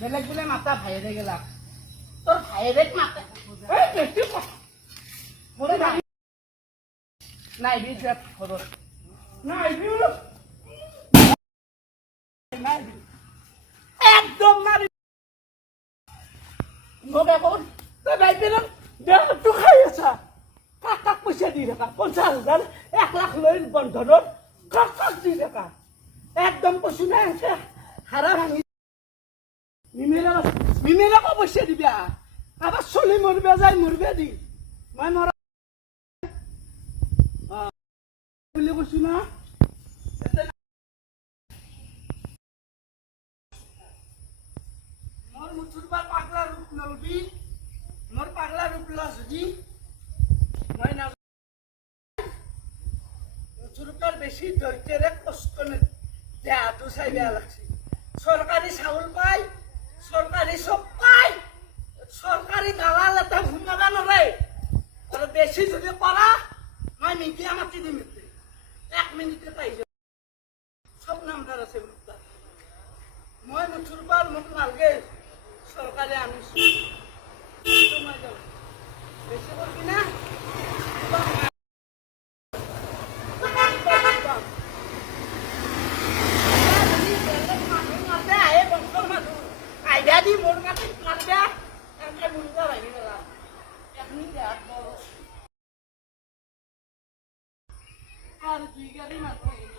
বেলেগ বোলে মাতা ভাইৰে গেলা তোৰ ভাইৰে মাতা নাই বি ঘৰত নাই একদম মাৰি মোক এখন তই বাইপিন দেহটো খাই আছা কাক কাক পইচা দি থাকা 50,000 1 লাখ লৈ বন্ধনত কাক কাক দি থাকা একদম কৈছো নাই হাৰা ভাঙি মিমেৰাকো পইচা দিবা কাৰোবাৰ চলি মৰিবা যায় মৰিবা দি মই মৰা বুলি কৈছো না মোৰ মুঠুৰ পৰা পাগলা ৰূপ নলবি মোৰ পাগলা ৰূপ লা যদি মই না মুঠুৰ পৰা বেছি ধৈৰ্যৰে কষ্ট দেহাটো চাই বেয়া লাগছে চৰকাৰী চাউল পাই চৰকাৰী চব পাই চৰকাৰী দালাল এটা ঘুমাবা নৰে আৰু বেছি যদি কৰা মই মিডিয়া মাতি দিম 1 মিনিটে পাই যাব সব নাম্বাৰ আছে মই মুঠুৰ পৰা মোক নালগে চৰকাৰে আনিছো মই যাওঁ বেছি কৰবি না Jadi mau ngasih keluarga, kan muda lagi lah. Yang ini ya, harus juga nih mas.